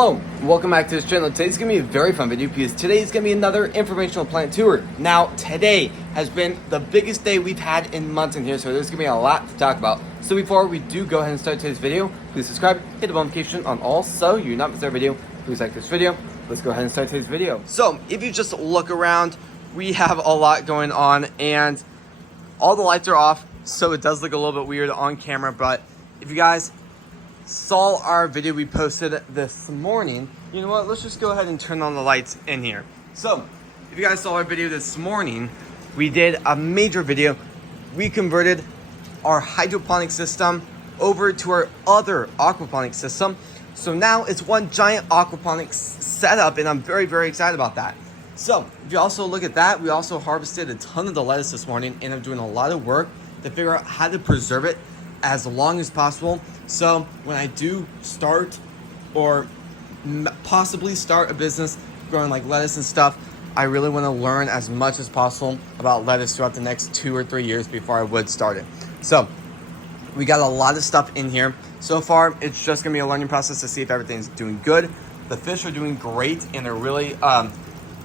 Hello, welcome back to this channel. Today's going to be a very fun video because today's going to be another informational plant tour. Now, today has been the biggest day we've had in months in here, so there's going to be a lot to talk about. So before we do go ahead and start today's video, please subscribe, hit the notification on all so you do not miss our video. Please like this video. Let's go ahead and start today's video. So if you just look around, we have a lot going on and all the lights are off, so it does look a little bit weird on camera, but if you guys saw our video we posted this morning, you know what, let's just go ahead and turn on the lights in here. So if you guys saw our video this morning, we did a major video. We converted our hydroponic system over to our other aquaponic system, so now it's one giant aquaponics setup, and I'm very excited about that. So if you also look at that, we also harvested a ton of the lettuce this morning, and I'm doing a lot of work to figure out how to preserve it as long as possible. So when I do start or possibly start a business growing like lettuce and stuff, I really want to learn as much as possible about lettuce throughout the next 2 or 3 years before I would start it. So we got a lot of stuff in here. So far, it's just gonna be a learning process to see if everything's doing good. The fish are doing great, and they're really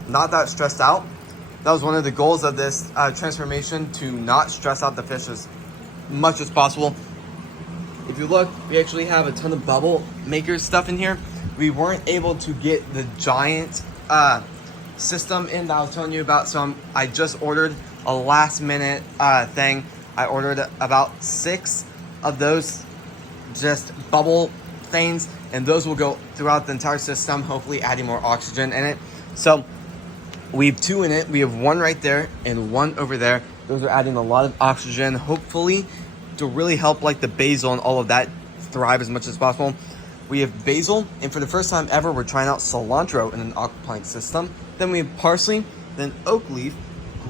not that stressed out. That was one of the goals of this transformation, to not stress out the fish as much as possible. If you look, we actually have a ton of bubble maker stuff in here. We weren't able to get the giant system in that I was telling you about, so I just ordered a last minute thing. I ordered about 6 of those just bubble things, and those will go throughout the entire system, hopefully adding more oxygen in it. So we have 2 in it. We have 1 right there and 1 over there. Those are adding a lot of oxygen, hopefully to really help like the basil and all of that thrive as much as possible. We have basil, and for the first time ever, we're trying out cilantro in an aquaponic system. Then we have parsley, then oak leaf,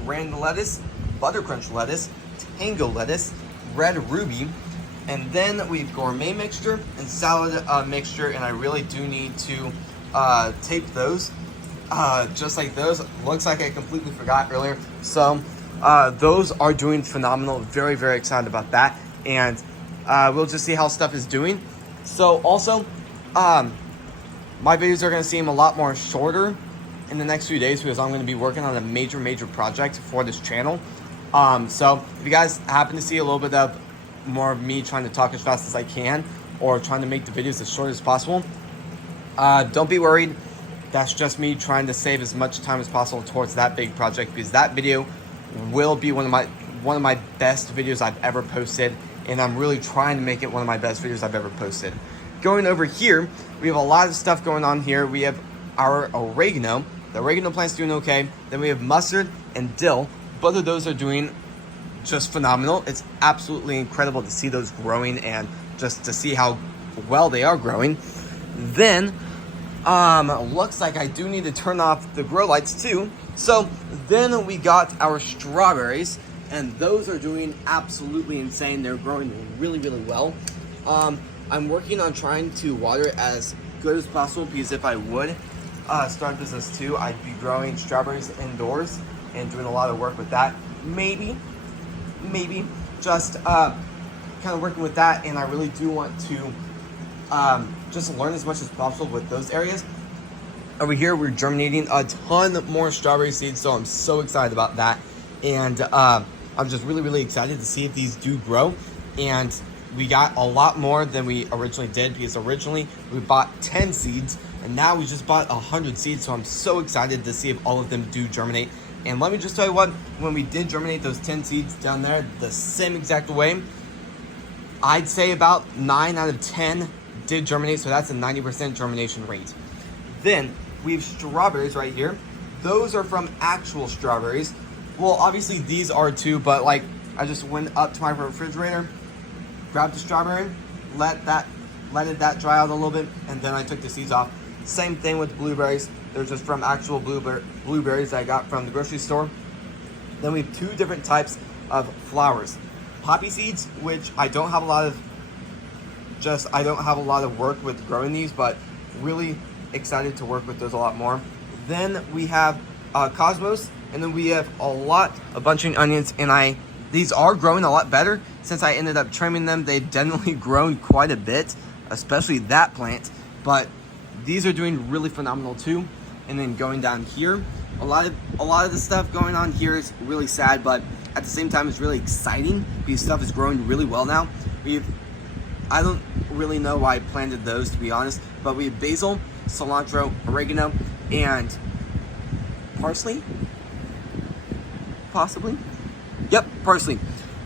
grand lettuce, buttercrunch lettuce, tango lettuce, red ruby, and then we have gourmet mixture and salad mixture, and I really do need to tape those just like those. Looks like I completely forgot earlier. So those are doing phenomenal. Very excited about that, and we'll just see how stuff is doing. So also, my videos are going to seem a lot more shorter in the next few days because I'm going to be working on a major project for this channel. So if you guys happen to see a little bit of more of me trying to talk as fast as I can, or trying to make the videos as short as possible, don't be worried. That's just me trying to save as much time as possible towards that big project, because that video will be one of my best videos I've ever posted, and I'm really trying to make it one of my best videos I've ever posted. Going over here, we have a lot of stuff going on here. We have our oregano. The oregano plant's doing okay. Then we have mustard and dill. Both of those are doing just phenomenal. It's absolutely incredible to see those growing and just to see how well they are growing. Then looks like I do need to turn off the grow lights too. So then we got our strawberries, and those are doing absolutely insane. They're growing really well. I'm working on trying to water it as good as possible, because if I would start business too, I'd be growing strawberries indoors and doing a lot of work with that. Maybe just kind of working with that, and I really do want to just learn as much as possible with those areas. Over here, we're germinating a ton more strawberry seeds, so I'm so excited about that. And I'm just really excited to see if these do grow. And we got a lot more than we originally did, because originally we bought 10 seeds, and now we just bought 100 seeds. So I'm so excited to see if all of them do germinate. And let me just tell you what, when we did germinate those 10 seeds down there the same exact way, I'd say about 9 out of 10 did germinate, so that's a 90% germination rate. Then we have strawberries right here. Those are from actual strawberries. Well, obviously these are too, but like I just went up to my refrigerator, grabbed the strawberry, let it dry out a little bit, and then I took the seeds off. Same thing with the blueberries. They're just from actual blueberries I got from the grocery store. Then we have 2 different types of flowers. Poppy seeds, which I don't have a lot of work with growing these, but really excited to work with those a lot more. Then we have cosmos, and then we have a bunch of onions, and these are growing a lot better since I ended up trimming them. They've definitely grown quite a bit, especially that plant. But these are doing really phenomenal too. And then going down here, a lot of the stuff going on here is really sad, but at the same time it's really exciting because stuff is growing really well now. I don't really know why I planted those, to be honest, but we have basil, cilantro, oregano, and parsley, possibly. Yep, parsley.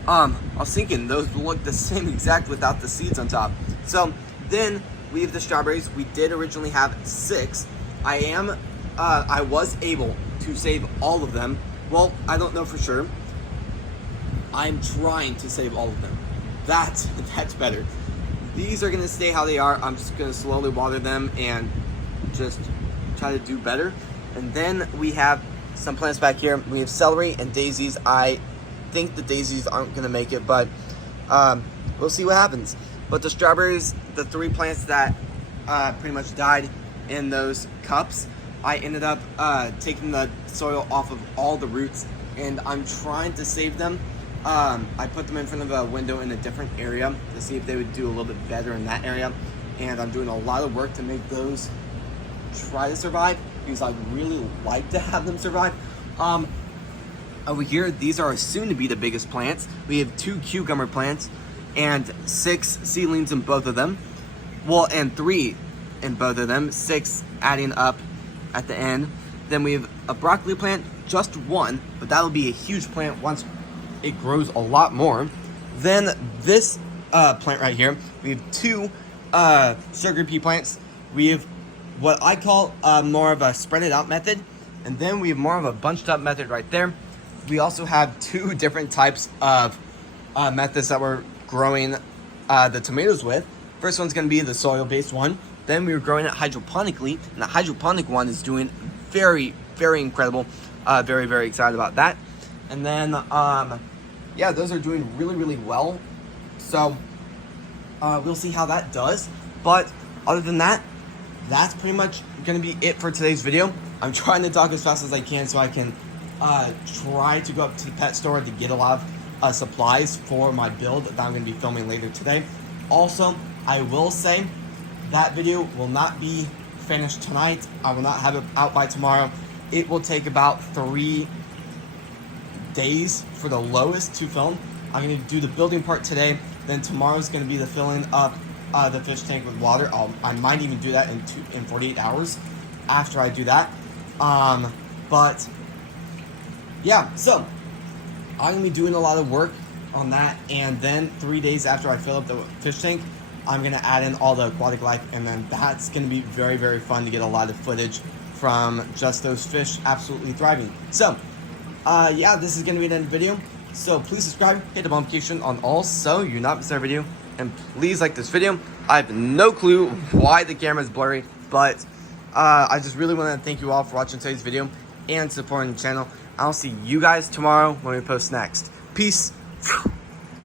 I was thinking those look the same exact without the seeds on top. So then we have the strawberries. We did originally have 6. I was able to save all of them. Well, I don't know for sure. I'm trying to save all of them. That's better. These are gonna stay how they are. I'm just gonna slowly water them and just try to do better. And then we have some plants back here. We have celery and daisies. I think the daisies aren't gonna make it, but we'll see what happens. But the strawberries, the 3 plants that pretty much died in those cups, I ended up taking the soil off of all the roots, and I'm trying to save them. I put them in front of a window in a different area to see if they would do a little bit better in that area, and I'm doing a lot of work to make those try to survive because I'd really like to have them survive. Over here, these are soon to be the biggest plants. We have 2 cucumber plants and 6 seedlings in both of them. Well, and 3 in both of them, 6 adding up at the end. Then we have a broccoli plant, just 1, but that'll be a huge plant once it grows a lot more. Then this plant right here, we have 2 sugar pea plants. We have what I call more of a spread it out method, and then we have more of a bunched up method right there. We also have 2 different types of methods that we're growing the tomatoes with. First one's gonna be the soil-based one. Then we were growing it hydroponically, and the hydroponic one is doing very, very incredible. Very, very excited about that. And then, yeah, those are doing really, really well. So we'll see how that does. But other than that, that's pretty much gonna be it for today's video. I'm trying to talk as fast as I can so I can try to go up to the pet store to get a lot of supplies for my build that I'm gonna be filming later today. Also, I will say that video will not be finished tonight. I will not have it out by tomorrow. It will take about 3 days for the lowest to film. I'm going to do the building part today. Then tomorrow's going to be the filling up the fish tank with water. I might even do that in 48 hours after I do that. But yeah, so I'm going to be doing a lot of work on that. And then 3 days after I fill up the fish tank, I'm going to add in all the aquatic life, and then that's going to be very, very fun to get a lot of footage from just those fish absolutely thriving. So, yeah, this is going to be the end of the video. So please subscribe, hit the notification on all so you not miss our video, and please like this video. I have no clue why the camera is blurry, but I just really want to thank you all for watching today's video and supporting the channel. I'll see you guys tomorrow when we post next. Peace.